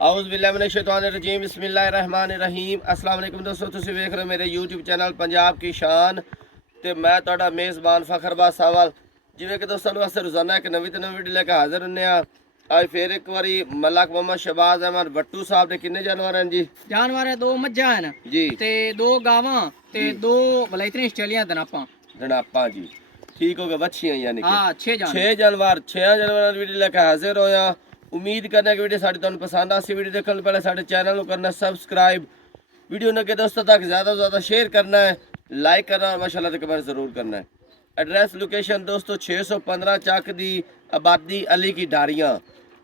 औज़ुबिल्लाहिमिनश्शैतानिर्रजीम बिस्मिल्लाहिर्रहमानिर्रहीम। अस्सलाम वालेकुम दोस्तों, तुसीं वेख रहे हो मेरे YouTube चैनल पंजाब की शान ते मैं तुहाडा मेज़बान फ़खरबाज सावल। जिवें कि दोस्तों वास्ते रोज़ाना एक नवीं ते नवीं वीडियो लेके हाज़िर हुन्ने आ। अज फिर एक बारी मलक मोहम्मद शहबाज अहमद भट्टू साहब दे किन्ने जानवर हैं जी? जानवर है दो मज्झां हैं जी ते दो गावां ते जी दो बलाइतरी आस्ट्रेलिया दनापां। जनापा जी ठीक हो गए, बच्चियां यानी कि हाँ 6 जानवर। छह जानवर की वीडियो लेके हाजिर होया। उम्मीद करने की वीडियो साड़ी तुहानू पसंद आसी। वीडियो देखने से पहले साडे चैनल को करना सब्सक्राइब, वीडियो ने के दोस्तों तक ज़्यादा से ज़्यादा शेयर करना है, लाइक करना और माशाल्लाह से कमेंट ज़रूर करना है। एड्रैस लोकेशन दोस्तों 615 चक दी आबादी अली की डारियां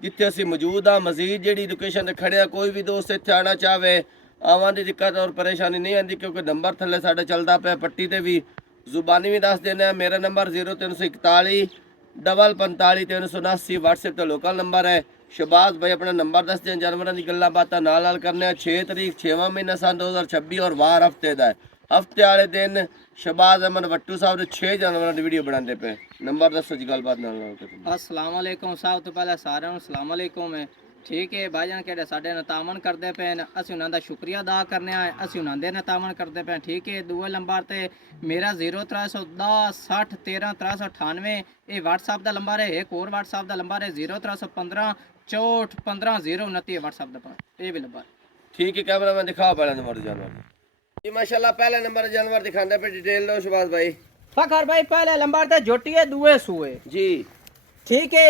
जिथे असी मौजूद हाँ। मजीद जी लोकेशन से खड़े हैं, कोई भी दोस्त इतने आना चाहे आवान की दिक्कत और परेशानी नहीं आती क्योंकि नंबर थले साढ़े चलता पे पट्टी ते भी जुबानी भी दस देना। मेरा नंबर 0341 45 379 व्हाट्सएप तो लोकल नंबर है। शहबाज भाई अपना नंबर दस दें, जानवरों की गल्लां बातां नाल करने। 6 तारीख 6वां महीना सन 2026 और वार हफ्ते का है। हफ्ते वाले दिन शहबाज अहमद भट्टू साहब ने 6 जानवरों की वीडियो बनाते पे। नंबर दसो जी, गलबात अस्सलाम वालेकुम साहब तो पहले सारे सलाम वालेकुम है। ठीक है भाईजान केड़े साडे नाल तामन करदे पे न, असीं उन्हां दा शुक्रिया अदा करने आए, असीं उन्हां दे नाल तामन करदे पे। ठीक है दूए नंबर ते मेरा 0310 60 13 398 ये व्हाट्सएप दा नंबर है। एक और व्हाट्सएप दा नंबर है 0315 64 15 029 व्हाट्सएप दा ये भी नंबर। ठीक है, कैमरा मैन दिखाओ पहला नंबर जानवर जी। माशाल्लाह पहला नंबर जानवर दिखाने पे डिटेल दो शहबाज भाई। फखर भाई पहले नंबर ते जोटी है दुए सूए जी ठीक है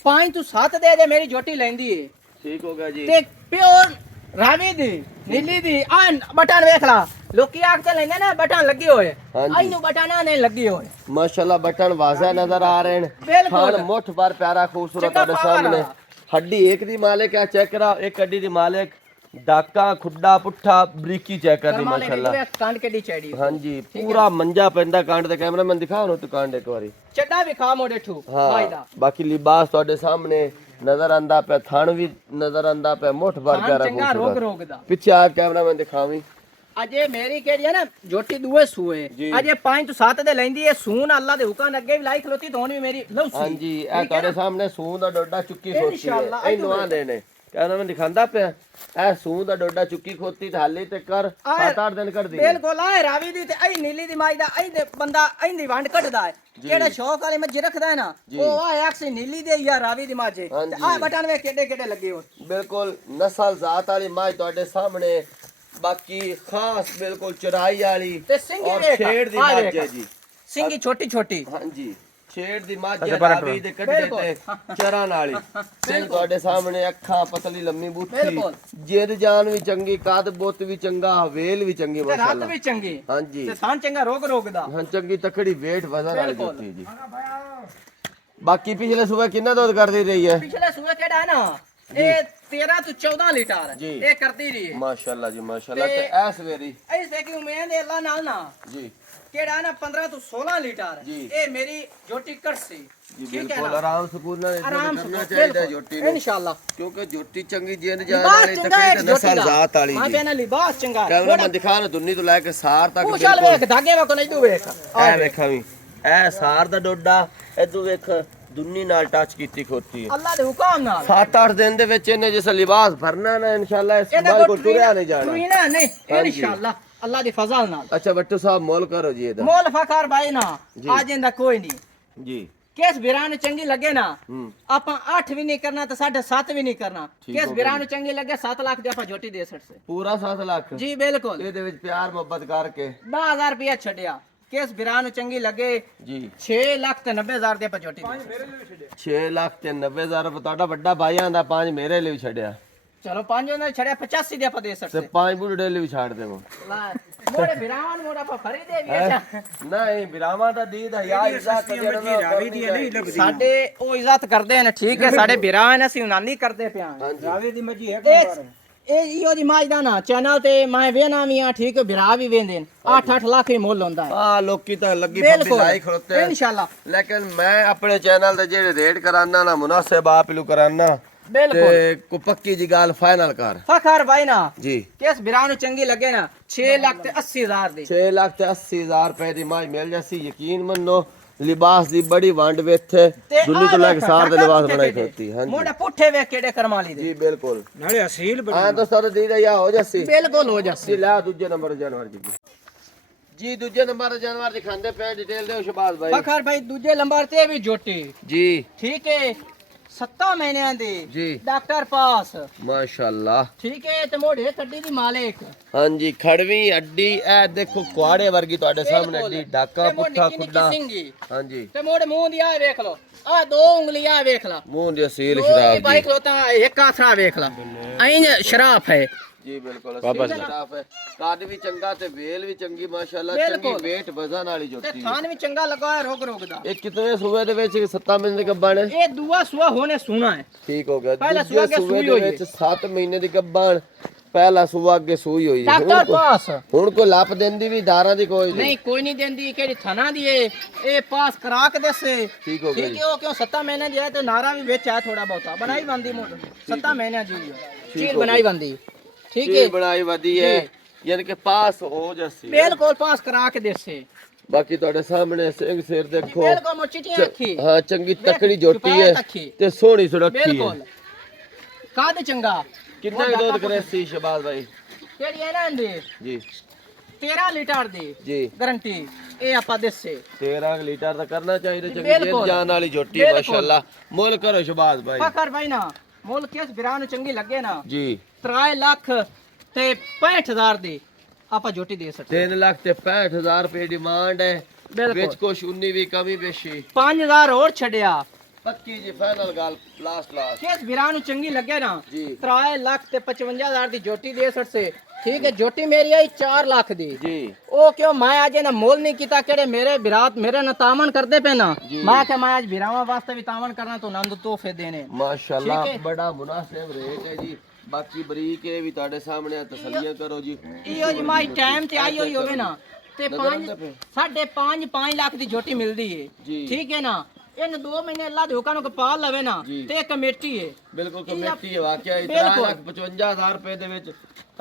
5 तो 7 दे मेरी जोटी लेंदी है। ठीक हो गया जी। ते प्योर रावी दी नीली दी आन बटन देख ला लोकी आखते लेंगे ना बटन लगे हुए आई नु बटन नहीं लगी हुए। माशाल्लाह बटन वाज़ा नजर आ रहे हैं। बिल्कुल खान मुठ पर प्यारा खूबसूरत आपके सामने। हड्डी एक दी मालिक है, चेक करा एक हड्डी दी मालिक। डाका खुड्डा पुट्ठा बरीकी चेक कर दी माशाल्लाह। कांड के दी चैड़ी हां जी पूरा मंजा पैंदा कांड दे। कैमरा मैन दिखाओ ना तू कांड एक बारी। चड्डा भी खा मोड़े ठू हां बाकी लिबास ਤੁਹਾਡੇ सामने नजर आंदा पे, थान भी नजर आंदा पे, मुठ भर प्यारा चंगा रोग खूबसूरत। रोग दा पीछे आ कैमरा मैन दिखावी। अजे मेरी केड़ी है ना जोटी दुए सूए अजे 5 तो 7 दे लेंदी है सून अल्लाह दे हुक्म अगे भी लाई खलोती तो भी मेरी लौसी। हां जी ए ਤੁਹਾਡੇ सामने सून दा डोडा चुक्की खोती है। ए नवा देने कहना मैं दिखांदा पे ए सून दा डोडा चुक्की खोती ते हाली ते कर 7-8 दिन कर दी। बिल्कुल आ रावी दी ते आई नीली दी माई दा आई दे बंदा आई दी वंड कटदा है केड़ा शौक वाले मज्जी रखदा है ना ओ आ एक्सी नीली दे या रावी दी माजे ते आ बटन वे केडे केडे लगे हो। बिल्कुल नस्ल जात वाली माई ਤੁਹਾਡੇ सामने। बाकी खास बिल्कुल चराई वाली ते सिंगी और छेड़ दी मੱਝ है जी। सिंगी छोटी छोटी हां जी छेड़ दी मੱਝ है रावी दे कड्डे ते चरण वाली सिंह ਤੁਹਾਡੇ सामने। अखा पतली लम्मी बूथी जिद जान भी चंगी, कद बुत भी चंगा, वेल भी चंगी माशाल्लाह, रात भी चंगी। हां जी ते सान चंगा रोग रोग दा हां चंगी तकड़ी वेट वजन वाली जोटी जी। बाकी पिछले सुबह कितना दूध कर दी रही है? पिछले सुबह केड़ा है ना ये 13 तो 14 लीटर ये करती रही है माशाल्लाह जी माशाल्लाह। ते ऐ सवेरी ऐसे की उम्मीद है अल्लाह नाल ना जी केड़ा है ना 15 तो 16 लीटर ये मेरी जोटी कट सी जी। बिल्कुल आराम सुकून नाल आराम करना चाहिए जोटी ने इंशाल्लाह क्योंकि जोटी चंगी जिंद जान वाली तकड़ी नस्ल जात वाली मां जी। बेना लिबास चंगा कैमरा में दिखा ना दुन्नी तो लेके सार तक। चल वेख धागे वा को नहीं तू वेख ए वेखा भी ए सार दा डोडा एदू वेख दुन्नी नाल टच कीती खोती है अल्लाह दे हुक्म नाल। 7-8 दिन दे विच इने जिस लिबास भरना ना इंशाल्लाह इस माल को टुरिया नहीं जाना। टुरी ना नहीं इंशाल्लाह अल्लाह दी फजल नाल। अच्छा बट्टू साहब मोल करो जी एदा मोल फकार भाई ना आज इंदा कोई नहीं जी। केस बिरान चंगी लगे ना आपा 8 भी नहीं करना तो 7.5 भी नहीं करना। केस बिरान चंगी लगे 7 लाख दे आपा जोटी दे सकते पूरा 7 लाख जी बिल्कुल ਇਹਦੇ ਵਿੱਚ प्यार मोहब्बत करके 10000 रुपया छड़िया केस बिरान चंगी लगे जी। 6 लाख ते 90,000 दे आपा जोटी दे 6 लाख ते 90,000 ਤੁਹਾਡਾ ਵੱਡਾ ਭਾਈ ਆਂਦਾ 5 ਮੇਰੇ ਲਈ ਵੀ ਛੱਡਿਆ। चलो 5 ने छड़िया 85 दे आपा दे ਤੇ सकते 5 ਬੁੱਢੇ ਲਈ ਵੀ ਛੱਡ ਦੇਵੋ। मोड़े बिरान मोड़ा आपा फरी दे भी अच्छा ਨਹੀਂ ਬਿਰਾਵਾਂ ਦਾ ਦੀਦ ਹੈ ਯਾਰ ਇੱਜ਼ਤ ਜਿਹੜਾ ਰਾਵੀ ਦੀ ਨਹੀਂ ਲੱਗਦੀ ਸਾਡੇ ਉਹ ਇੱਜ਼ਤ ਕਰਦੇ ਨੇ ਠੀਕ ਹੈ ਸਾਡੇ ਬਿਰਾਨ ਅਸੀਂ ਉਨਾਨੀ ਕਰਦੇ ਪਿਆ ਰਾਵੀ ਦੀ ਮੱਝੀ ਹੈ ਇਹ ਇਹੋ ਜੀ ਮਾਜ ਦਾ ਨਾ ਚੈਨਲ ਤੇ ਮੈਂ ਵੇਨਾ ਵੀ ਆ ਠੀਕ ਬਿਰਾ ਵੀ ਵੇਂਦੇ ਨੇ 8-8 ਲੱਖ ਹੀ ਮੁੱਲ ਹੁੰਦਾ ਹੈ। ਹਾਂ ਲੋਕੀ ਤਾਂ ਲੱਗੀ ਫੱਬੀ ਲਾਈ ਖੜੋਤੇ ਇਨਸ਼ਾਅੱਲਾ ਲੇਕਿਨ ਮੈਂ ਆਪਣੇ ਚੈਨਲ ਤੇ ਜਿਹੜੇ ਰੇਟ ਕਰਾਨਾ ਨਾ ਮੁਨਾਸਿਬ ਆਪ ਲੂ ਕਰਾਨਾ ਬਿਲਕੁਲ ਤੇ ਕੋ ਪੱਕੀ ਜੀ ਗੱਲ ਫਾਈਨਲ ਕਰ ਫਖਰ ਭਾਈ ਨਾ ਜੀ। ਕਿਸ ਬਿਰਾ ਨੂੰ ਚੰਗੀ ਲੱਗੇ ਨਾ 6 ਲੱਖ ਤੇ 80,000 ਦੀ 6 ਲੱਖ ਤੇ 80,000 ਰੁਪਏ ਦੀ ਮਾਜ ਮਿਲ ਜਾਸੀ। ਯਕੀਨ ਮੰਨੋ ਲਿਬਾਸ ਦੀ ਬੜੀ ਵੰਡ ਵਿੱਚ ਦੁਨੀ ਤੋਂ ਲੈ ਕੇ ਸਾਰ ਦੇ ਲਿਬਾਸ ਬਣਾਈ ਹੋਤੀ ਹਾਂਜੀ ਮੋਢੇ ਪੁੱਠੇ ਵੇਖ ਕਿਹੜੇ ਕਰਮਾਲੀ ਦੇ ਜੀ ਬਿਲਕੁਲ ਨਾਲੇ ਅਸੀਲ ਬਣੀ ਹਾਂ ਦੋਸਤੋ ਦੀ ਆ ਹੋ ਜਾਸੀ ਬਿਲਕੁਲ ਹੋ ਜਾਸੀ ਜੀ ਲਾ ਦੂਜੇ ਨੰਬਰ ਜਾਨਵਰ ਜੀ ਦੂਜੇ ਨੰਬਰ ਜਾਨਵਰ ਦਿਖਾਉਂਦੇ ਪਏ ਡਿਟੇਲ ਦੇ ਸ਼ਬਾਜ਼ ਭਾਈ ਫਖਰ ਭਾਈ ਦੂਜੇ ਨੰਬਰ ਤੇ ਵੀ ਜੋਟੀ ਜੀ ਠੀਕ ਹੈ 7 ਮਹੀਨਿਆਂ ਦੀ ਜੀ ਡਾਕਟਰ ਪਾਸ ਮਾਸ਼ਾਅੱਲਾ ਠੀਕ ਹੈ ਤੇ ਮੋਢੇ ਕੱਡੀ ਦੀ ਮਾਲਿਕ ਹਾਂਜੀ ਖੜਵੀ ਅੱਡੀ ਇਹ ਦੇਖੋ ਕੁਆੜੇ ਵਰਗੀ ਤੁਹਾਡੇ ਸਾਹਮਣੇ ਅੱਡੀ ਡਾਕਾ ਪੁੱਠਾ ਖੁੱਡਾ ਹਾਂਜੀ ਤੇ ਮੋਢੇ ਮੂੰਹ ਦੀ ਆ ਵੇਖ ਲੋ ਆ ਦੋ ਉਂਗਲੀਆਂ ਵੇਖ ਲਾ ਮੂੰਹ ਦੀ ਅਸੀਲ ਸ਼ਰਾਬ ਭਾਈ ਦੀ ਖਲੋਤਾ ਇੱਕ ਆਸਰਾ ਵੇਖ ਲਾ ਐਂ ਸ਼ਰਾਫ ਹੈ ਜੀ ਬਿਲकुल ਸ਼ਰਾਫ ਹੈ ਕਾਦ ਵੀ ਚੰਗਾ ਤੇ ਵੇਲ ਵੀ ਚੰਗੀ ਮਾਸ਼ਾਅੱਲਾ ਚੰਗੀ weight ਵਜ਼ਨ ਵਾਲੀ ਤੇ ਜੋਤੀ ਥਾਨ ਵੀ ਚੰਗਾ ਲੱਗਾ ਹੈ ਰੋਗ ਦਾ ਇਹ ਕਿਤਨੇ ਸੂਬੇ ਦੇ ਵਿੱਚ 7 ਮਹੀਨੇ ਦੀ ਗੱਬਾਣ ਹੈ ਇਹ ਦੂਆ ਸੁਆ ਹੋਣੇ ਸੁਣਾ ਹੈ ਠੀਕ ਹੋ ਗਿਆ ਪਹਿਲਾ ਦੂਜੇ ਸੂਆ ਅੱਗੇ ਸੂਬੇ ਸੂਈ ਦੇ ਹੋਈ ਵਿੱਚ 7 ਮਹੀਨੇ ਦੀ ਗੱਬਾਣ ਪਹਿਲਾ ਸੂਆ ਅੱਗੇ ਸੂਈ ਹੋਈ ਹੈ ਡਾਕਟਰ ਪਾਸ ਹੁਣ ਕੋ ਲੱਪ ਦਿੰਦੀ ਵੀ ਧਾਰਾਂ ਦੀ ਕੋਈ ਨਹੀਂ ਕੋਈ ਨਹੀਂ ਦਿੰਦੀ ਕਿਹੜੀ ਥਣਾ ਦੀ ਇਹ ਪਾਸ ਕਰਾ ਕੇ ਦੱਸੇ ਠੀਕ ਹੋ ਗਿਆ ਠੀਕ ਹੈ ਉਹ ਕਿਉਂ 7 ਮਹੀਨੇ ਦੀ ਹੈ ਤੇ ਨਾਰਾ ਵੀ ਵਿੱਚ ਆ ਥੋੜਾ ਬਹੁਤਾ ਬਣਾਈ ਬੰਦੀ ਮੋੜ 7 ਮਹੀਨਿਆਂ ਦੀ ਚੀਲ ਬਣਾਈ ਬੰਦੀ ਠੀਕ ਹੈ ਬਣਾਈ ਵਧੀ ਹੈ ਯਾਨੀ ਕਿ ਪਾਸ ਹੋ ਜਾਸੀ ਬਿਲਕੁਲ ਪਾਸ ਕਰਾ ਕੇ ਦੱਸੇ ਬਾਕੀ ਤੁਹਾਡੇ ਸਾਹਮਣੇ ਸਿੰਘ ਸਿਰ ਦੇਖੋ ਬਿਲਕੁਲ ਮੋਚੀਆਂ ਅੱਖੀ ਹਾਂ ਚੰਗੀ ਤਕੜੀ ਜੋਟੀ ਹੈ ਤੇ ਸੋਹਣੀ ਸੁਰੱਖੀ ਹੈ ਬਿਲਕੁਲ ਕਾਦ ਚੰਗਾ ਕਿੰਨਾ ਕੁ ਦੁੱਧ ਕਰੇ ਸੀ ਸ਼ਬਾਜ਼ ਭਾਈ ਕਿਹੜੀ ਹੈ ਨਾ ਇਹਦੀ ਜੀ 13 ਲੀਟਰ ਦੀ ਜੀ ਗਾਰੰਟੀ ਇਹ ਆਪਾਂ ਦੱਸੇ 13 ਲੀਟਰ ਦਾ ਕਰਨਾ ਚਾਹੀਦਾ ਚੰਗੀ ਬਿਲਕੁਲ। ਜਾਨ ਵਾਲੀ ਜੋਟੀ ਬਿਲਕੁਲ। ਮਾਸ਼ਾਅੱਲਾ ਮੁੱਲ ਕਰੋ ਸ਼ਬਾਜ਼ ਭਾਈ ਫਕਰ ਭਾਈ ਨਾ ਮੁੱਲ ਕਿਸ ਵਿਰਾਂ ਨੂੰ ਚੰਗੀ ਲੱਗੇ ਨਾ ਜੀ 3 ਲੱਖ ਤੇ 65000 ਦੀ ਆਪਾਂ ਜੋਟੀ ਦੇ ਸਕਦੇ 3 ਲੱਖ ਤੇ 65000 ਰੁਪਏ ਡਿਮਾਂਡ ਹੈ ਬਿਲਕੁਲ। ਵਿੱਚ ਕੁਛ 19 ਵੀ ਕਮੀ ਬੇਸ਼ੀ 5000 ਹੋਰ ਛੱਡਿਆ ਪੱਕੀ ਜੀ ਫਾਈਨਲ ਗੱਲ ਲਾਸਟ ਕਿਸ ਵਿਰਾਂ ਨੂੰ ਚੰਗੀ ਲੱਗੇ ਨਾ ਜੀ 3 ਲੱਖ ਤੇ 55000 ਦੀ ਜੋਟੀ ਦੇ ਸਕਦੇ ਠੀਕ ਹੈ ਜੋਟੀ ਮੇਰੀ ਆਈ 4 ਲੱਖ ਦੀ ਜੀ ਉਹ ਕਿਉਂ ਮੈਂ ਅੱਜ ਇਹਨਾਂ ਮੋਲ ਨਹੀਂ ਕੀਤਾ ਕਿਹੜੇ ਮੇਰੇ ਵਿਰਾਤ ਮੇਰੇ ਨਾਲ ਤਾਮਨ ਕਰਦੇ ਪਏ ਨਾ ਮੈਂ ਕਿ ਮੈਂ ਅੱਜ ਵਿਰਾਵਾਂ ਵਾਸਤੇ ਵੀ ਤਾਮਨ ਕਰਨਾ ਤੋਂ ਆਨੰਦ ਤੋਹਫੇ ਦੇਣੇ ਮਾਸ਼ਾਅੱਲਾ ਠੀਕ ਹੈ। ਬੜਾ ਮੁਨਾਸਿਬ ਰੇਟ ਹੈ ਜੀ ਬਾਕੀ ਬਰੀਕ ਇਹ ਵੀ ਤੁਹਾਡੇ ਸਾਹਮਣੇ ਆ, ਤਸੱਲੀਆਂ ਕਰੋ ਜੀ ਇਹੋ ਜੀ ਮਾਈ ਟਾਈਮ ਤੇ ਆਈ ਹੋਈ ਹੋਵੇ ਨਾ ਤੇ ਨਜ਼ਰ ਆਉਂਦਾ ਪਿਆ? 5.5 ਲੱਖ ਦੀ ਜੋਟੀ ਮਿਲਦੀ ਏ ਜੀ। ਠੀਕ ਹੈ ਨਾ ਇਹਨ 2 ਮਹੀਨੇ ਅੱਲਾ ਦੇ ਹੁਕਮ ਨੂੰ ਕਪਾਲ ਲਵੇ ਨਾ ਜੀ। ਤੇ ਕਮੇਟੀ ਏ ਬਿਲਕੁਲ ਕਮੇਟੀ ਹੈ ਵਾਕਿਆ ਹੀ ਬਿਲਕੁਲ। 3,55,000 ਰੁਪਏ ਦੇ ਵਿੱਚ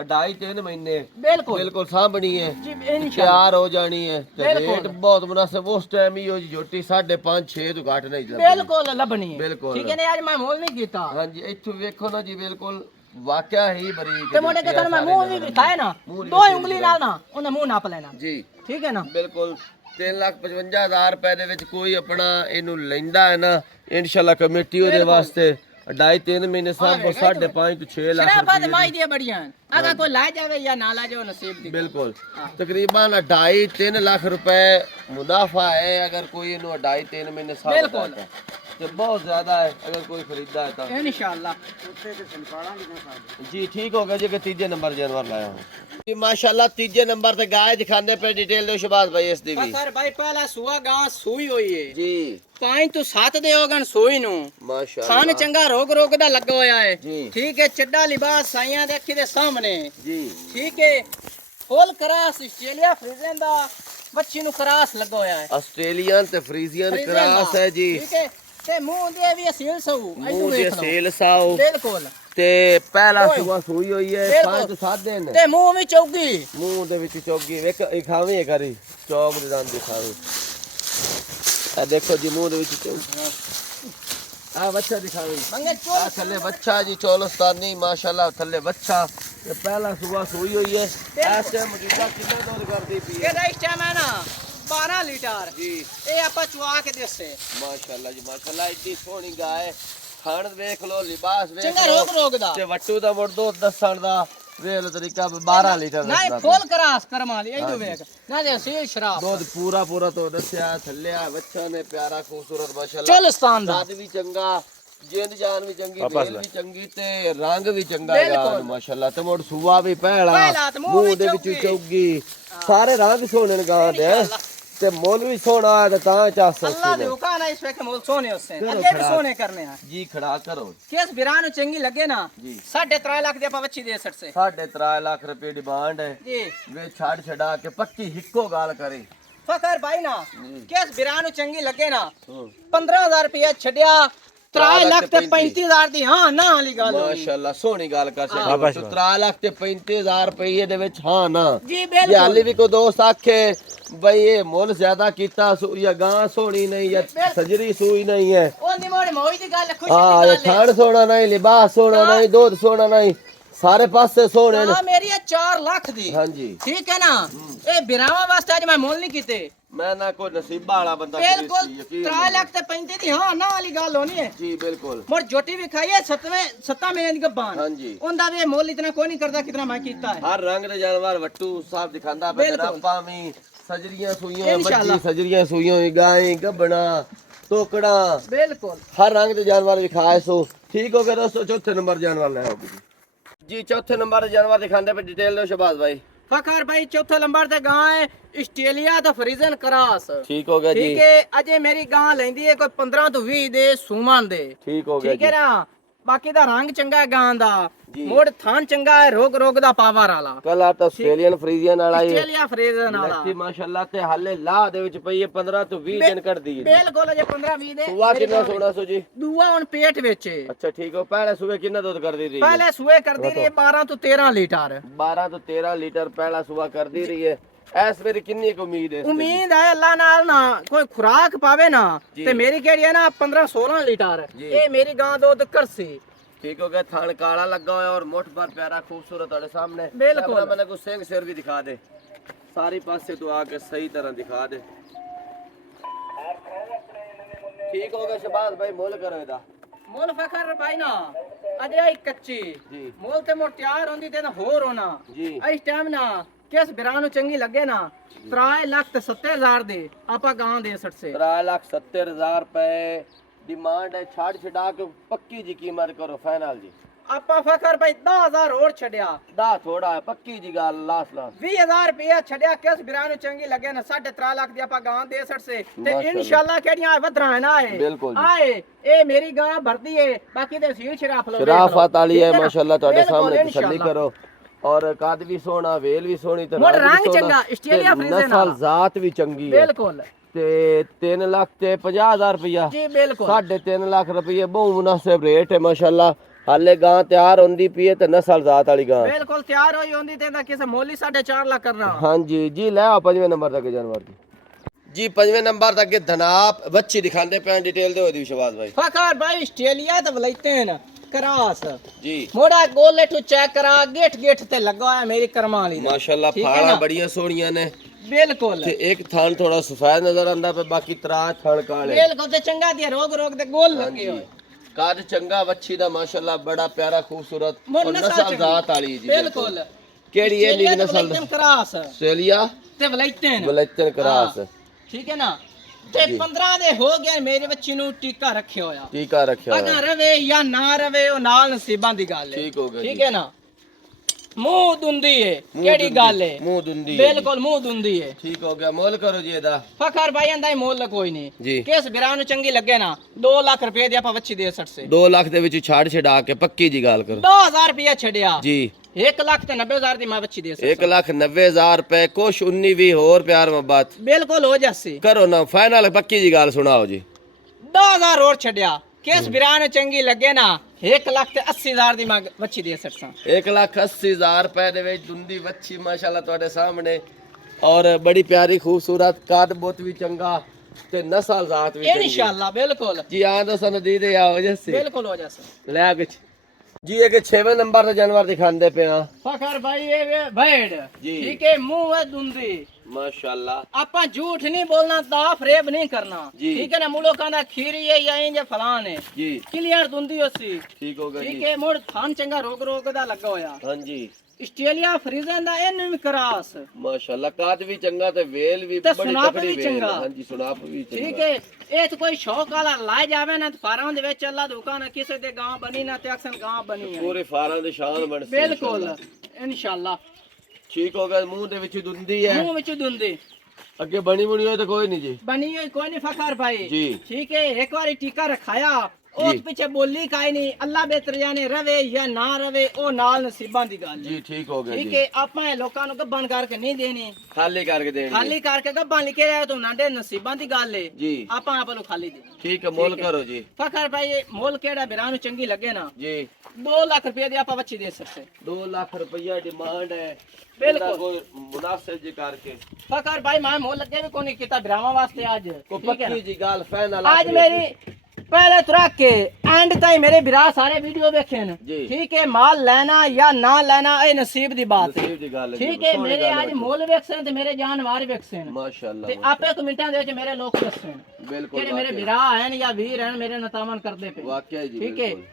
2.5-3 ਮਹੀਨੇ ਬਿਲਕੁਲ ਬਿਲਕੁਲ ਸਾਂਭਣੀ ਹੈ ਜੀ ਇਨਸ਼ਾਅੱਲਾ ਤਿਆਰ ਹੋ ਜਾਣੀ ਹੈ ਤੇ ਬਿਲਕੁਲ। ਰੇਟ ਬਹੁਤ ਮੁਨਾਸਿਬ ਉਸ ਟਾਈਮ ਹੀ ਉਹ ਜੀ ਜੋਟੀ 5.5-6 ਤੋਂ ਘੱਟ ਨਹੀਂ ਲੱਭਣੀ ਬਿਲਕੁਲ ਲੱਭਣੀ ਹੈ ਬਿਲਕੁਲ। ਠੀਕ ਹੈ ਨੇ ਅੱਜ ਮੈਂ ਮੋਲ ਨਹੀਂ ਕੀਤਾ ਹਾਂਜੀ ਇੱਥੋਂ ਵੇਖੋ ਨਾ ਜੀ ਬਿਲਕੁਲ ਵਾਕਿਆ ਹੀ ਬਰੀਕ ਤੇ ਮੋੜੇ ਕੇ ਮੈਂ ਮੂੰਹ ਵੀ ਵਿਖਾਇਆ ਨਾ ਮੂੰਹ ਵੀ ਦੋ ਉਂਗਲੀ ਨਾਲ ਨਾ ਉਹਨੇ ਮੂੰਹ ਨਾਪ ਲੈਣਾ ਜੀ ਠੀਕ ਹੈ ਨਾ ਬਿਲਕੁਲ 3,55,000 ਰੁਪਏ ਦੇ ਵਿੱਚ ਕੋਈ ਆਪਣਾ ਇਹਨੂੰ ਲੈਂਦਾ ਹੈ ਨਾ ਇਨਸ਼ਾਅੱਲਾ ਕਮੇਟੀ ਉਹਦੇ ਵਾਸਤੇ 2.5-3 ਮਹੀਨੇ ਸਾਂਭੋ 5.5 ਤੋਂ 6 ਲੱਖ ਸ਼ਰਾਫਤ ਮਾਈ ਦੀਆਂ ਬੜੀਆਂ ਅगर कोई ला जावे या ना ला जावे नसीब दी ਬਿਲਕੁਲ ਤਕਰੀਬਨ 2.5-3 ਲੱਖ ਰੁਪਏ ਮੁਨਾਫਾ ਹੈ ਅਗਰ ਕੋਈ ਇਹਨੂੰ 2.5-3 ਮਹੀਨੇ ਸਾਂਭਦਾ ਬਿਲਕੁਲ। ਹੈ ਤੇ ਬਹੁਤ ਜ਼ਿਆਦਾ ਹੈ ਅगर ਕੋਈ ਖਰੀਦਦਾ ਹੈ ਤਾਂ इंशाल्लाह ਜੀ ਠੀਕ ਹੋ ਗਿਆ ਜੀ ਕਿ ਤੀਜੇ ਨੰਬਰ ਜਾਨਵਰ ਲਾਇਆ ਹਾਂ ਜੀ ਮਾਸ਼ਾਅੱਲਾ ਤੀਜੇ ਨੰਬਰ ਤੇ ਗਾय ਦਿਖਾਣੇ पे डिटेल दो शबाज भाई इस दी भी फखर भाई पहला सुआ गां सूई हुई है जी 5 ਤੋਂ 7 ਦੇ ਹੋਗਣ ਸੂਈ ਨੂੰ माशाअल्लाह ਖਾਨ ਚੰਗਾ ਰੋਗ ਦਾ ਲੱਗਾ ਹੋਇਆ ਹੈ ਜੀ। ਠੀਕ ਹੈ ਚੱਡਾ ਲਿਬਾਸ ਸਾਈਆਂ ਦੇ ਅੱਖੀ ਦੇ ਸਾਹਮਣੇ जी ਠੀਕ ਹੈ ਫੁੱਲ ਕਰਾਸ ਆਸਟ੍ਰੇਲੀਆ ਫਰੀਜ਼ਨ ਦਾ ਬੱਚੀ ਨੂੰ ਕਰਾਸ ਲੱਗਾ ਹੋਇਆ ਹੈ ऑस्ट्रेलियन ਤੇ ਫਰੀਜ਼ੀਅਨ ਫਰੀਜ਼ਨ ਕਰਾਸ ਦਾ, ਹੈ ਜੀ ਠੀਕ ਹੈ ਤੇ ਮੂੰਹ ਦੇ ਵੀ ਅਸੀਲ ਸੂ ਮੂੰਹ ਦੇ ਸੇਲ ਸਾਓ ਬਿਲਕੁਲ ਤੇ ਪਹਿਲਾ ਓਏ। ਸੁਬਾ ਸੂਈ ਹੋਈ ਹੈ ਬਿਲਕੁਲ। 5 ਤੋਂ 7 ਦਿਨ ਤੇ ਮੂੰਹ ਵੀ ਚੌਗੀ ਮੂੰਹ ਦੇ ਵਿੱਚ ਚੌਗੀ ਵੇਖ ਇਹ ਖਾਵੇਂ ਕਰੀ ਚੌਕ ਦੇ ਦੰਦ ਦਿਖਾਵੇ ਆ ਦੇਖੋ ਜੀ ਮੂੰਹ ਦੇ ਵਿੱਚ ਚੌਗੀ ਆ ਬੱਚਾ ਦਿਖਾਵੇ ਮੰਗੇ ਆ ਚੋਲ ਥੱਲੇ ਬੱਚਾ ਜੀ ਚੌਲਸਤਾਨੀ ਮਾਸ਼ਾਅੱਲਾ ਥੱਲੇ ਬੱਚਾ ਤੇ ਪਹਿਲਾ ਸੁਬਾ ਸੂਈ ਹੋਈ ਹੈ ਇਸ ਟਾਈਮ ਮੌਜੂਦਾ ਕਿੰਨਾ ਦੁੱਧ ਕਰਦੀ ਪਈ ਹੈ ਇਹਦਾ ਇਸ ਟਾਈਮ ਹੈ ਨਾ 12 ਲੀਟਰ ਜੀ ਇਹ ਆਪਾਂ ਚੁਆ ਕੇ ਦੇਸੇ ਮਾਸ਼ਾਅੱਲਾ ਜੀ ਮਾਸ਼ਾਅੱਲਾ ਇੱਡੀ ਸੋਹਣੀ ਗਾय ਖਾਣ ਵੇਖ ਲੋ ਲਿਬਾਸ ਵੇਖ ਚੰਗਾ ਲੋ ਰੋਗ ਦਾ ਤੇ ਵੱਟੂ ਦਾ ਮੁੜ ਦੁੱਧ ਦੱਸਣ ਦਾ ਵੇਖ ਲੋ ਤਰੀਕਾ 12 ਲੀਟਰ ਨਾ ਇਹ ਦੱਸਦਾ ਫੁੱਲ ਕਰਾਸ ਕਰਮਾ ਲਈ ਇਹਨੂੰ ਵੇਖ ਨਾ ਦੇ ਅਸੀਲ ਸ਼ਰਾਬ ਦੁੱਧ ਪੂਰਾ ਤੋਂ ਦੱਸਿਆ ਥੱਲੇ ਆ ਬੱਚਾ ਨੇ ਪਿਆਰਾ ਖੂਬਸੂਰਤ ਮਾਸ਼ਾਅੱਲਾ ਚੋਲਿਸਤਾਨ ਦਾ ਕੱਦ ਵੀ ਚੰਗਾ ਜਿੰਦ ਜਾਨ ਵੀ ਚੰਗੀ ਵੇਲ ਵੀ ਚੰਗੀ ਤੇ ਰੰਗ ਵੀ ਚੰਗਾ ਬਿਲਕੁਲ। ਹੈ ਮਾਸ਼ਾਅੱਲਾ ਤੇ ਮੁੜ ਸੂਆ ਵੀ ਪਹਿਲਾ ਪਹਿਲਾ ਤੇ ਮੂੰਹ ਮੂੰਹ ਵੀ ਦੇ ਵਿੱਚ ਚੌਗੀ। ਚੌਗੀ ਸਾਰੇ ਰੰਗ ਸੋਹਣੇ ਨੇ ਗਾਂ ਦੇ ਤੇ ਮੁੱਲ ਵੀ ਸੋਹਣਾ ਹੈ ਤੇ ਤਾਂ ਚਾ ਅੱਲਾ ਦੇ ਸੋਚੀ ਹੁਕਮ ਨਾਲ ਇਸ ਵੇਖ ਮੁੱਲ ਸੋਨੇ ਉਸੇ ਚਲੋ ਅੱਗੇ ਵੀ ਖੜਾ। ਸੋਨੇ ਕਰਨੇ ਆ ਜੀ ਖੜਾ ਕਰੋ ਕਿਸ ਵਿਰਾਂ ਨੂੰ ਚੰਗੀ ਲੱਗੇ ਨਾ ਜੀ 3.5 ਲੱਖ ਦੀ ਆਪਾਂ ਬੱਚੀ ਦੇ ਸਕਦੇ 3.5 ਲੱਖ ਰੁਪਏ ਡਿਮਾਂਡ ਹੈ ਜੀ ਵੇ ਛੱਡ ਛਡਾ ਕੇ ਪੱਕੀ ਹਿੱਕੋ ਗੱਲ ਕਰੇ ਫਕਰ ਭਾਈ ਨਾ ਜੀ। ਕਿਸ ਵਿਰਾਂ ਨੂੰ ਚੰਗੀ ਲੱਗੇ ਨਾ ਹੂੰ 15000 ਰੁਪਏ ਛੱਡਿਆ 3 ਲੱਖ ਤੇ 35000 ਦੀ ਹਾਂ ਨਾ ਵਾਲੀ ਗੱਲ ਹੋਈ ਮਾਸ਼ਾਅੱਲਾ ਸੋਹਣੀ ਗੱਲ ਕਰ ਸਕਦੇ 3 ਲੱਖ ਤੇ 35000 ਰੁਪਏ ਦੇ ਵਿੱਚ ਹਾਂ ਨਾ ਜੀ ਜੇ ਬਿਲਕੁਲ ਹਾਲੇ ਵੀ ਕੋਈ ਦੋਸਤ ਆਖੇ ਬਈ ਇਹ ਮੁੱਲ ਜ਼ਿਆਦਾ ਕੀਤਾ ਜਾਂ ਗਾਂ ਸੋਹਣੀ ਨਹੀਂ ਜਾਂ ਸਜਰੀ ਸੂਈ ਨਹੀਂ ਹੈ ਉਹ ਨਿਮੋੜ ਮੋਈ ਦੀ ਗੱਲ ਖੁਸ਼ੀ ਹਾਂ ਦੀ ਇਹ ਗੱਲ ਥਣ ਸੋਹਣਾ ਨਹੀਂ ਲਿਬਾਸ ਸੋਹਣਾ ਨਹੀਂ ਦੁੱਧ ਸੋਹਣਾ ਨਹੀਂ ਸਾਰੇ ਪਾਸੇ ਸੋਹਣੇ ਨੇ ਹਾਂ ਮੇਰੀ 4 ਲੱਖ ਦੀ ਹਾਂਜੀ ਠੀਕ ਹੈ ਨਾ ਇਹ ਬਿਰਾਵਾਂ ਵਾਸਤੇ ਅੱਜ ਮੈਂ ਮੁੱਲ ਨਹੀਂ ਕੀਤੇ ਮੈਂ ਨਾ ਕੋਈ ਨਸੀਬਾ ਵਾਲਾ ਬੰਦਾ ਬਿਲकुल ਯਕੀਨ 3 ਲੱਖ ਤੇ 35 ਦੀ ਹਾਂ ਨਾ ਵਾਲੀ ਗੱਲ ਹੋਣੀ ਹੈ ਜੀ ਬਿਲਕੁਲ ਮੋਰ ਜੋਟੀ ਵੀ ਖਾਈਏ 7 ਮਹੀਨੇ ਦੀ ਗੱਬਾਨ ਹਾਂਜੀ ਉਹਦਾ ਵੀ ਮੁੱਲ ਇਤਨਾ ਕੋਈ ਨਹੀਂ ਕਰਦਾ ਕਿਤਨਾ ਮੈਂ ਕੀਤਾ ਹੈ ਹਰ ਰੰਗ ਦੇ ਜਾਨਵਰ ਵੱਟੂ ਸਾਹਿਬ ਦਿਖਾਉਂਦਾ ਪਿਆ ਬਿਲਕੁਲ। ਆਪਾਂ ਵੀ ਸਜਰੀਆਂ ਸੂਈਆਂ ਇੰਸ਼ਾਅੱਲਾ। ਮੱਝੀ ਸਜਰੀਆਂ ਸੂਈਆਂ ਗਾਂ ਗੱਬਣਾ ਤੋਕੜਾ ਬਿਲਕੁਲ ਹਰ ਰੰਗ ਦੇ ਜਾਨਵਰ ਵਿਖਾਏ ਸੋ ਠੀਕ ਹੋ ਗਿਆ ਦੋਸਤੋ ਚੌਥੇ ਨੰਬਰ ਜਾਨਵਰ ਲੈ ਆਓ ਜੀ ਚੌਥੇ ਨੰਬਰ ਦੇ ਜਾਨਵਰ ਦਿਖਾਉਂਦੇ ਪਏ ਡਿਟੇਲ ਦਿਓ ਸ਼ਬਾਜ਼ ਭਾਈ ਫਖਰ ਭਾਈ ਚੌਥੇ ਨੰਬਰ ਤੇ ਗਾਂ ਹੈ ਆਸਟ੍ਰੇਲੀਆ ਦਾ ਫਰੀਜ਼ਨ ਕਰਾਸ ਠੀਕ ਹੋ ਗਿਆ ਜੀ ਠੀਕ ਹੈ ਅਜੇ ਮੇਰੀ ਗਾਂ ਲੈਂਦੀ ਹੈ ਕੋਈ 15 ਤੋਂ 20 ਦੇ ਸੂਮਨ ਦੇ ਠੀਕ ਹੋ ਗਿਆ ਠੀਕ ਹੈ ਜੀ ਨਾ ਬਾਕੀ ਦਾ ਰੰਗ ਚੰਗਾ ਹੈ ਗਾਂ ਦਾ ਜੀ। ਮੋੜ ਥਾਨ ਚੰਗਾ ਹੈ ਰੋਗ ਦਾ ਪਾਵਰ ਵਾਲਾ ਕਲਰ ਤਾਂ ਆਸਟ੍ਰੇਲੀਅਨ ਫਰੀਜ਼ੀਅਨ ਵਾਲਾ ਹੀ ਆਸਟ੍ਰੇਲੀਆ ਫਰੀਜ਼ਨ ਵਾਲਾ ਲੱਤੀ ਮਾਸ਼ਾਅੱਲਾ ਤੇ ਹਾਲੇ ਲਾਹ ਦੇ ਵਿੱਚ ਪਈ ਹੈ 15 ਤੋਂ 20 ਦਿਨ ਕੱਢਦੀ ਹੈ ਬਿਲਕੁਲ ਅਜੇ 15 20 ਦੇ ਸੁਆ ਕਿੰਨਾ ਸੋਣਾ ਸੋ ਜੀ ਦੂਆ ਹੁਣ ਪੇਟ ਵਿੱਚ ਹੈ। ਅੱਛਾ ਠੀਕ ਹੋ ਪਹਿਲੇ ਸੂਏ ਕਿੰਨਾ ਦੁੱਧ ਕਰਦੀ ਰਹੀ ਪਹਿਲੇ ਸੂਏ ਕਰਦੀ ਰਹੀ ਹੈ 12 ਤੋਂ 13 ਲੀਟਰ 12 ਤੋਂ 13 ਲੀਟਰ ਪਹਿਲਾ ਸੂਆ ਕਰਦੀ ਰਹੀ ਹੈ ਇਸ ਵੇਲੇ ਕਿੰਨੀ ਕੁ ਉਮੀਦ ਹੈ ਇਸ ਤੇ? ਉਮੀਦ ਹੈ ਅੱਲਾ ਨਾਲ ਨਾ ਕੋਈ ਖੁਰਾਕ ਪਾਵੇ ਨਾ ਜੀ। ਤੇ ਮੇਰੀ ਕਿਹੜੀ ਹੈ ਨਾ 15 16 ਲੀਟਰ ਜੀ। ਇਹ ਮੇਰੀ ਗਾਂ ਦੁੱਧ ਕਰਸੀ ठीक हो गया थान काला लगा हुआ है और मोट पर प्यारा खूबसूरत है सामने बिल्कुल। अपना मैंने कुछ सेंग सिर भी दिखा दे सारी पास से तो आके सही तरह दिखा दे ठीक हो गया शबाज भाई मोल करो इदा ਮੁੱਲ ਫਖਰ ਭਾਈ ਨਾ ਅਜੇ ਆਈ ਕੱਚੀ जी ਮੁੱਲ ਤੇ ਮੋਰ ਤਿਆਰ ਹੁੰਦੀ ਤੇ ਨਾ ਹੋਰ ਹੋਣਾ जी ਇਸ ਟਾਈਮ ਨਾ ਕਿਸ ਬਿਰਾਂ ਨੂੰ ਚੰਗੀ ਲੱਗੇ ਨਾ 3 ਲੱਖ ਤੇ 70,000 ਦੇ ਆਪਾਂ ਗਾਂ ਦੇ ਸੜ ਸੇ 3,70,000 रुपए डिमांड है छाड़ छिड़ा के पक्की जी कीमत करो फाइनल जी ਆਪਾਂ ਫਖਰ ਭਾਈ 10,000 ਹੋਰ ਛੱਡਿਆ दा थोड़ा है पक्की जी गाल लास्ट लास्ट 20,000 ਰੁਪਏ ਛੱਡਿਆ ਕਿਸ ਬਿਰਾਂ ਨੂੰ ਚੰਗੀ ਲੱਗੇ ਨਾ 3.5 ਲੱਖ ਦੀ ਆਪਾਂ ਗਾਂ ਦੇ ਸੜ ਸੇ ਤੇ ਮਾਸ਼ਾਅੱਲਾ। ਇਨਸ਼ਾਅੱਲਾ ਕਿਹੜੀਆਂ ਵਧਰਾ ਨਾ ਆਏ ਬਿਲਕੁਲ ਜੀ। ਆਏ ਇਹ ਮੇਰੀ ਗਾਂ ਭਰਦੀ ਏ ਬਾਕੀ ਦੇ ਸੀਲ ਸ਼ਰਾਫ ਲੋ शराफत वाली है माशाल्लाह ਤੁਹਾਡੇ बिल्कुल, सामने इंशाअल्लाह। तसल्ली करो और कद भी सोना वेल भी सोनी ते मोड़ रंग भी रंग सोना, चंगा, ते आस्ट्रेलिया फ्रीजन नस्ल वाला। जात भी चंगी है ਬਿਲਕੁਲ ਤੇ 3 ਲੱਖ ਤੇ 50,000 ਰੁਪਇਆ ਜੀ ਬਿਲਕੁਲ 3.5 ਲੱਖ ਰੁਪਏ ਬਹੁਤ ਮੁਨਾਸਿਬ ਰੇਟ ਹੈ ਮਾਸ਼ਾਅੱਲਾ ਹਾਲੇ ਗਾਂ ਤਿਆਰ ਹੁੰਦੀ ਪਈ ਹੈ ਤੇ ਨਸਲ ਜ਼ਾਤ ਵਾਲੀ ਗਾਂ ਬਿਲਕੁਲ ਤਿਆਰ ਹੋਈ ਹੁੰਦੀ ਤੇ ਦਾ ਕਿਸੇ ਮੋਲੀ 4.5 ਲੱਖ ਕਰਨਾ ਹਾਂਜੀ ਜੀ ਲੈ ਆਓ ਪੰਜਵੇਂ ਨੰਬਰ ਤੱਕ ਜਾਨਵਰ ਜੀ ਪੰਜਵੇਂ ਨੰਬਰ ਤੱਕ ਧਨਾਪ ਬੱਚੀ ਦਿਖਾਉਂਦੇ ਪਏ ਡਿਟੇਲ ਦਿਓ ਦੀ ਸ਼ਬਾਜ਼ ਭਾਈ ਫਖਰ ਭਾਈ ਆਸਟ੍ਰੇਲੀਆ ਤੇ ਵਲੈਤਨ ਕਰਾਸ ਜੀ ਮੋੜਾ ਗੋਲੇ ਟੂ ਚੈੱਕ ਕਰਾ ਗੇਟ ਤੇ ਲੱਗਾ ਹੋਇਆ ਮੇਰੀ ਕਰਮਾਂ ਵਾਲੀ ਦਾ। ਮਾਸ਼ਾਅੱਲਾ ਠੀਕ ਹੈ ਫਾੜਾ ਨਾ? ਬੜੀਆਂ ਸੋਹਣੀਆਂ ਨੇ ਬਿਲकुल ਤੇ ਇੱਕ ਥਾਨ ਥੋੜਾ ਸਫੈਦ ਨਜ਼ਰ ਆਂਦਾ ਪਰ ਬਾਕੀ ਤਰਾ ਥਣ ਕਾਲੇ ਬਿਲकुल ਤੇ ਚੰਗਾ ਦੀ ਰੋਗ ਦੇ ਗੋਲ ਲੱਗੇ ਹਾਂਜੀ ਹੋਏ ਕੱਦ ਚੰਗਾ ਵੱਛੀ ਦਾ ਮਾਸ਼ਾਅੱਲਾ ਬੜਾ ਪਿਆਰਾ ਖੂਬਸੂਰਤ ਮੋੜ ਔਰ ਨਸਲ ਨਸਲ ਚੰਗੀ। ਜ਼ਾਤ ਵਾਲੀ ਜੀ ਬਿਲकुਲ ਕਿਹੜੀ ਹੈ ਆਸਟ੍ਰੇਲੀਆ ਨੀਲੀ ਤੇ ਨਸਲ ਵਲੈਤਨ ਕਰਾਸ ਆਸਟ੍ਰੇਲੀਆ ਤੇ ਵਲੈਤਨ ਬਲੈਚਨ ਕਰਾਸ ਠੀਕ ਹੈ ਨਾ ਤੇ 15 ਦੇ ਹੋ ਗਿਆ ਮੇਰੇ ਬੱਚੀ ਨੂੰ ਟੀਕਾ ਰੱਖਿਆ ਹੋਇਆ ਟੀਕਾ ਰੱਖਿਆ ਹੋਇਆ ਅਗਰ ਰਵੇ ਜਾਂ ਨਾ ਰਵੇ ਉਹ ਨਾਲ ਨਸੀਬਾਂ ਦੀ ਗੱਲ ਹੈ ਠੀਕ ਹੋ ਗਿਆ ਠੀਕ ਜੀ। ਹੈ ਨਾ ਮੂੰਹ ਦੁੰਦੀ ਏ ਕਿਹੜੀ ਗੱਲ ਹੈ ਮੂੰਹ ਦੁੰਦੀ ਹੈ ਜੀ। ਬਿਲਕੁਲ ਮੂੰਹ ਦੁੰਦੀ ਏ ਠੀਕ ਹੋ ਗਿਆ ਮੁੱਲ ਕਰੋ ਜੀ ਇਹਦਾ ਫਖਰ ਭਾਈ ਅੰਦਾ ਮੁੱਲ ਕੋਈ ਨਹੀਂ ਜੀ ਕਿਸ ਬਿਰਾਂ ਨੂੰ ਚੰਗੀ ਲੱਗੇ ਨਾ 2 ਲੱਖ ਰੁਪਏ ਦੀ ਆਪਾਂ ਵੱਛੀ ਦੇ ਸੜਸੇ 2 ਲੱਖ ਦੇ ਵਿੱਚ ਛਾੜ ਛਡਾ ਕੇ ਪੱਕੀ ਜੀ ਗੱਲ ਕਰੋ 2000 ਰੁਪਏ ਛੱਡਿਆ ਜੀ 1 ਲੱਖ ਤੇ 90,000 ਦੀ ਮੈਂ ਵੱਛੀ ਦੇ ਸੜਸੇ 1,90,000 ਰੁਪਏ ਕੁਛ 19 ਵੀ ਹੋਰ ਪਿਆਰ ਮੁਹੱਬਤ ਬਿਲकुल ਹੋ ਜਾਸੀ ਕਰੋ ਨਾ ਫਾਈਨਲ ਪੱਕੀ ਜੀ ਗੱਲ ਸੁਣਾਓ ਜੀ 2000 ਹੋਰ ਛੱਡਿਆ ਕਿਸ ਬਿਰਾਂ ਨੂੰ ਚੰਗੀ ਲੱਗੇ ਨਾ 1 ਲੱਖ ਤੇ 80,000 ਦੀ ਮੈਂ ਵੱਛੀ ਦੇ ਸੜਸਾਂ 1,80,000 ਰੁਪਏ ਦੇ ਵਿੱਚ ਦੁੰਦੀ ਵੱਛੀ ਮਾਸ਼ਾਅੱਲਾ ਤੁਹਾਡੇ ਸਾਹਮਣੇ ਔਰ ਬੜੀ ਪਿਆਰੀ ਖੂਬਸੂਰਤ ਕੱਦ ਬਹੁਤ ਵੀ ਚੰਗਾ ਤੇ ਨਸਲ ਜ਼ਾਤ ਵੀ ਚੰਗੀ ਇਨਸ਼ਾਅੱਲਾ ਬਿਲकुल ਜੀ ਆਂ ਦੋ ਸੰਦੀਦੇ ਆਓ ਜੱਸੀ ਬਿਲकुल ਹੋ ਜਾਸੀ ਲੈ ਕੇ ਜੀ ਇਹ 6ਵੇਂ ਨੰਬਰ ਤੇ ਜਾਨਵਰ ਦਿਖਾਉਂਦੇ ਪਏ ਆ ਫਖਰ ਭਾਈ ਇਹ ਭੇਡ ਜੀ। ਠੀਕ ਹੈ ਮੂੰਹ ਹੈ ਦੁੰਦੀ ਮਾਸ਼ਾਅੱਲਾ ਆਪਾਂ ਝੂਠ ਨਹੀਂ ਬੋਲਣਾ ਤਾਂ ਫਰੇਬ ਨਹੀਂ ਕਰਨਾ ਜੀ। ਠੀਕ ਹੈ ਨਾ ਮੁਲੋਕਾਂ ਦਾ ਖੀਰੀ ਹੈ ਜਾਂ ਇੰਜ ਫਲਾਨ ਹੈ ਜੀ ਕਲੀਅਰ ਦੁੰਦੀ ਹੋਸੀ ਠੀਕ ਹੋ ਗਿਆ ਠੀਕ ਜੀ ਹੈ ਮੋੜ ਥਾਨ ਚੰਗਾ ਰੋਗ ਦਾ ਲੱਗਾ ਹੋਇਆ ਹਾਂਜੀ ਆਸਟ੍ਰੇਲੀਆ ਫਰੀਜ਼ਨ ਦਾ ਇਹਨੂੰ ਵੀ ਕਰਾਸ ਮਾਸ਼ਾਅੱਲਾ ਕੱਦ ਵੀ ਚੰਗਾ ਤੇ ਵੇਲ ਵੀ ਤੇ ਬੜੀ ਸੁਨਾਪ ਤਕੜੀ ਵੀ ਵੇਲ ਚੰਗਾ। ਹਾਂਜੀ ਸੁਨਾਪ ਵੀ ਚੰਗਾ ਠੀਕ ਹੈ ਇਹ ਤਾਂ ਕੋਈ ਸ਼ੌਕ ਵਾਲਾ ਲਾਇ ਜਾਵੇ ਨਾ ਫਾਰਾਂ ਦੇ ਵਿੱਚ ਅੱਲਾ ਦੁਕਾਨ ਕਿਸੇ ਦੇ ਗਾਂ ਬਣੀ ਨਾ ਤੇ ਅਕਸਰ ਗਾਂ ਬਣੀ ਹੈ ਪੂਰੇ ਫਾਰਾਂ ਦੇ ਸ਼ਾਨ ਬਣ ਸੀ ਬਿਲਕੁਲ ਇਨਸ਼ਾਅੱਲਾ ਠੀਕ ਹੋ ਗਿਆ ਮੂੰਹ ਦੇ ਵਿੱਚ ਦੁੰਦੀ ਹੈ ਮੂੰਹ ਵਿੱਚ ਦੁੰਦੀ ਅੱਗੇ ਬਣੀ ਬੁਣੀ ਹੋਈ ਤਾਂ ਕੋਈ ਨਹੀਂ ਜੀ बनी हुई कोई नहीं फखर भाई जी। ठीक है एक बार टीका रखाया ਉਸ ਪਿੱਛੇ ਬੋਲੀ ਕਾਈ ਨਹੀਂ ਅੱਲਾ ਬਿਹਤਰ ਜਾਣੇ ਰਵੇ ਜਾਂ ਨਾ ਰਵੇ ਉਹ ਨਾਲ ਨਸੀਬਾਂ ਦੀ ਗੱਲ ਹੈ ਜੀ ਠੀਕ ਹੋ ਗਿਆ ਠੀਕ ਜੀ ਹੈ ਆਪਾਂ ਇਹ ਲੋਕਾਂ ਨੂੰ ਗੱਬਨ ਕਰਕੇ ਨਹੀਂ ਦੇਣੀ ਖਾਲੀ ਕਰਕੇ ਦੇਣੀ ਖਾਲੀ ਕਰਕੇ ਗੱਬਨ ਲਿਖੇ ਰਹੇ ਤੋਂ ਨਾਂਡੇ ਨਸੀਬਾਂ ਦੀ ਗੱਲ ਹੈ ਜੀ ਆਪਾਂ ਆਪ ਨੂੰ ਖਾਲੀ ਦੇ ਠੀਕ ਹੈ ਮੁੱਲ ਕਰੋ ਜੀ ਫਕਰ ਭਾਈ ਮੁੱਲ ਕਿਹੜਾ ਬਿਰਾਂ ਨੂੰ ਚੰਗੀ ਲੱਗੇ ਨਾ ਜੀ 2 ਲੱਖ ਰੁਪਏ ਦੀ ਆਪਾਂ ਬੱਚੀ ਦੇ ਸਕਦੇ 2 ਲੱਖ ਰੁਪਇਆ ਡਿਮਾਂਡ ਹੈ ਬਿਲਕੁਲ। ਕੋਈ ਮੁਨਾਸਿਬ ਜੀ ਕਰਕੇ ਫਕਰ ਭਾਈ ਮੈਂ ਮੁੱਲ ਲੱਗੇ ਵੀ ਕੋਈ ਕੀਤਾ ਬਿਰਾਵਾਂ ਵਾਸਤੇ ਅੱਜ ਕੋ ਠੀਕ ਹੈ ਪੱਕੀ ਜੀ ਗੱਲ ਫਾਈਨਲ ਅੱਜ ਮੇਰੀ पहले तो रख के एंड ताई मेरे बिरा सारे वीडियो देखे न जी। ठीक है माल लेना या ना लेना ये नसीब दी बात है नसीब दी गल है ठीक है मेरे आज मोल वेखसे ते मेरे जानवर वेखसे माशाल्लाह ते आपे कमेंटां दे विच मेरे लोग दससे बिल्कुल कि मेरे बिरा हैं या वीर हैं मेरे नतामन करदे पे वाकई जी ठीक है बिल्कुल।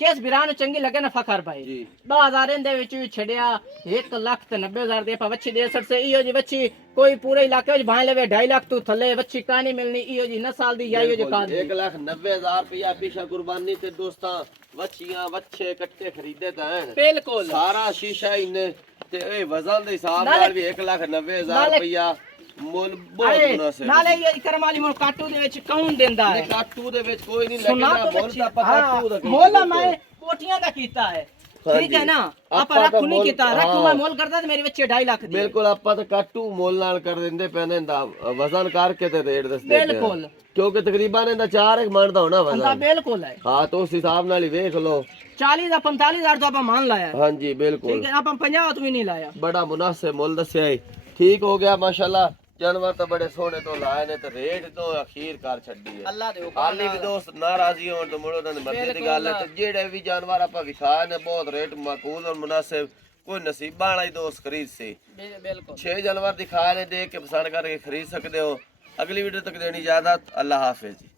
किस बिरा नु चंगी लगे ना फखर भाई जी 2000 दे विच भी छड़िया 1,90,000 दी ਆਪਾਂ ਵੱਛੀ ਦੇ सकते इहो जी ਵੱਛी कोई पूरे इलाके विच भाई लेवे 2.5 लाख तू थल्ले ਵੱਛी का नहीं मिलनी इहो जी नस्ल दी या इहो जी काद 1,90,000 रुपया पीछा कुर्बानी ते दोस्तां वच्छियां वच्छे कट्टे खरीदे ता हैं बिल्कुल सारा शीशा इन्ने ते ए वजन दे हिसाब नाले- नाल भी 1,90,000 नाले- रुपया ਮੁੱਲ ਬਹੁਤ ਮੁਨਾਸਿਬ ਨਾਲੇ ਇਹ ਕਰਮ ਵਾਲੀ ਮੁੱਲ ਕਾਟੂ ਦੇ ਵਿੱਚ ਕੌਣ ਦਿੰਦਾ ਹੈ ਕਾਟੂ ਦੇ ਵਿੱਚ ਕੋਈ ਨਹੀਂ ਸੁਣਾ ਲੱਗਦਾ ਤੋਂ ਮੁੱਲ ਵਿੱਚ ਤਾਂ ਆਪਾਂ ਕਾਟੂ ਦਾ ਮੁੱਲ ਮੈਂ ਕੋਟੀਆਂ ਦਾ ਕੀਤਾ ਹੈ ਠੀਕ ਹੈ ਨਾ ਆਪਾਂ ਆਪਾਂ ਰੱਖੂ ਤਾਂ ਨਹੀਂ ਕੀਤਾ ਮੁੱਲ- ਰੱਖੂ ਹਾਂ। ਮੈਂ ਮੁੱਲ ਕਰਦਾ ਤੇ ਮੇਰੇ ਬੱਚੇ 2.5 ਲੱਖ ਦੀ ਬਿਲਕੁਲ ਆਪਾਂ ਤਾਂ ਕਾਟੂ ਮੁੱਲ ਨਾਲ ਕਰ ਦਿੰਦੇ ਪੈਨੇ ਦਾ ਵਜ਼ਨ ਕਰਕੇ ਤੇ ਰੇਟ ਦੱਸਦੇ ਪਏ ਆ। ਬਿਲਕੁਲ ਕਿਉਂਕਿ ਤਕਰੀਬਨ ਇਹਦਾ 4 ਮਣ ਦਾ ਹੋਣਾ ਅੰਦਾ ਵਜ਼ਨ ਬਿਲਕੁਲ ਹੈ ਹਾਂ ਤਾਂ ਉਸ ਹਿਸਾਬ ਨਾਲ ਹੀ ਵੇਖ ਲਓ 40 ਦਾ 45,000 ਤੋਂ ਆਪਾਂ ਮੰਨ ਲਾਇਆ ਹਾਂਜੀ ਬਿਲकुल ਠੀਕ ਹੈ ਆਪਾਂ 50 ਤੋਂ ਵੀ ਨਹੀਂ ਲਾਇਆ ਬੜਾ ਮੁਨਾਸਿਬ ਮੁੱਲ ਦੱਸਿਆ ਏ ਠੀਕ ਹੋ ਗਿਆ ਮਾਸ਼ਾਅੱਲਾ ਜਾਨਵਰ ਤਾਂ ਬੜੇ ਸੋਹਣੇ ਤੋਂ ਲਾਏ ਨੇ ਤੇ ਰੇਟ ਤੋਂ ਅਖੀਰ ਕਰ ਛੱਡੀ ਹੈ ਅੱਲਾ ਦੇ ਹੁਕਮ ਹਾਲੀ ਵੀ ਦੋਸਤ ਨਾਰਾਜ਼ੀ ਹੋਣ ਤੋਂ ਮੁੜੋ ਉਹਨਾਂ ਦੀ ਮਰਜ਼ੀ ਦੀ ਗੱਲ ਹੈ ਤੇ ਜਿਹੜੇ ਵੀ ਜਾਨਵਰ ਆਪਾਂ ਵਿਖਾਏ ਨੇ ਬਹੁਤ ਰੇਟ ਮਾਕੂਲ ਔਰ ਮੁਨਾਸਿਬ ਕੋਈ ਨਸੀਬਾਂ ਵਾਲਾ ਹੀ ਦੋਸਤ ਖਰੀਦ ਸੀ ਬਿਲਕੁਲ 6 ਜਾਨਵਰ ਦਿਖਾਏ ਨੇ ਦੇਖ ਕੇ ਪਸੰਦ ਕਰਕੇ ਖਰੀਦ ਸਕਦੇ ਹੋ ਅਗਲੀ ਵੀਡੀਓ ਤੱਕ ਦੇਣੀ ਇਜਾਜ਼ਤ ਅੱਲਾ ਹਾਫਿਜ਼ ਜੀ।